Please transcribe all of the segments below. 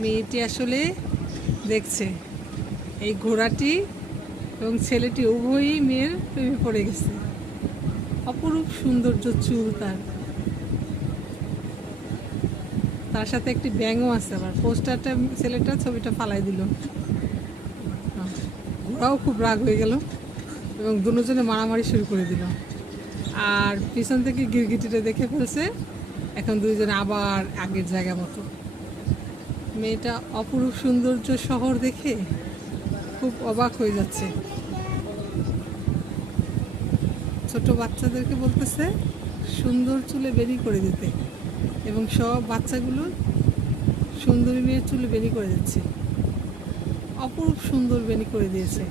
মেয়েটি আসলে দেখছে এই ঘোড়াটি এবং ছেলেটি উভয়ই মেয়ের প্রেমে পড়ে গেছে। অপরূপ সৌন্দর্য চুল তার, তার সাথে একটি ব্যাঙও আছে। আবার পোস্টারটা ছেলেটা ছবিটা ফালাই দিল। ঘোড়াও খুব রাগ হয়ে গেল এবং দুজনে মারামারি শুরু করে দিল। আর পিছন থেকে গিরগিটিটা দেখে ফেলছে। এখন দুইজনে আবার আগের জায়গা মতো। মেয়েটা অপরূপ সৌন্দর্য শহর দেখে খুব অবাক হয়ে যাচ্ছে। ছোট বাচ্চাদেরকে বলতেছে সুন্দর চুলে বেনি করে দিতে, এবং সব বাচ্চাগুলো সুন্দরী মেয়ের চুলে বেনি করে দিচ্ছে। অপরূপ সুন্দর বেনি করে দিয়েছে।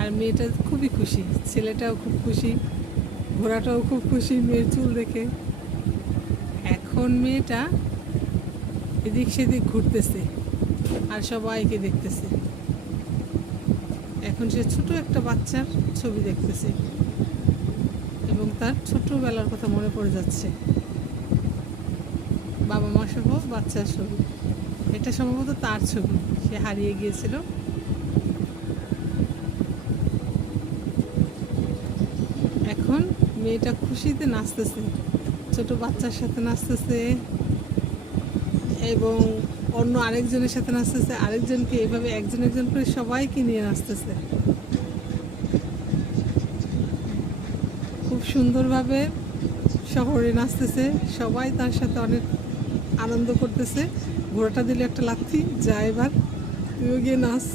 আর মেয়েটা খুবই খুশি, ছেলেটাও খুব খুশি, ঘোড়াটাও খুব খুশি মেয়ের চুল দেখে। এখন মেয়েটা এদিক সেদিক ঘুরতেছে আর সবাইকে দেখতেছে। এখন সে ছোট একটা বাচ্চার ছবি দেখতেছে এবং তার ছোটবেলার কথা মনে পড়ে যাচ্ছে। বাবা মা সহ বাচ্চার ছবি। এটা সম্ভবত তার ছবি, সে হারিয়ে গিয়েছিল। এখন মেয়েটা খুশিতে নাচতেছে, ছোট বাচ্চার সাথে নাচতেছে এবং অন্য আরেকজনের সাথে নাচতেছে, আরেকজনকে এভাবে একজন একজন করে সবাইকে নিয়ে নাচতেছে। খুব সুন্দরভাবে শহরে নাচতেছে, সবাই তার সাথে অনেক আনন্দ করতেছে। ঘোড়াটা দিলে একটা লাথি, যা এবার তুইও গিয়ে নাচ।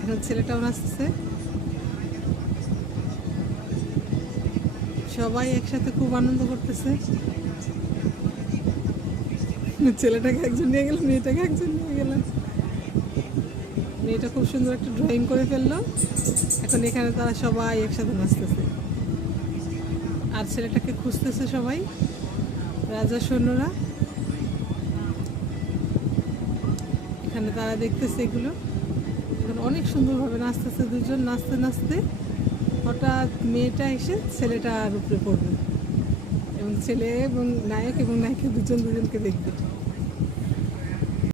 এখন ছেলেটাও নাচতেছে, সবাই একসাথে খুব আনন্দ করতেছে। ছেলেটাকে একজন নিয়ে গেল, মেয়েটাকে একজন নিয়ে গেল। মেয়েটা খুব সুন্দর একটা ড্রয়িং করে ফেললো। এখন এখানে তারা সবাই একসাথে নাচতেছে আর ছেলেটাকে খুঁজতেছে সবাই, রাজা সৈন্যরা। এখানে তারা দেখতেছে এগুলো। এখন অনেক সুন্দরভাবে নাচতেছে দুজন। নাচতে নাচতে হঠাৎ মেয়েটা এসে ছেলেটার উপরে পড়বে এবং ছেলে এবং নায়ক এবং নায়িকা দুজনকে দেখবে।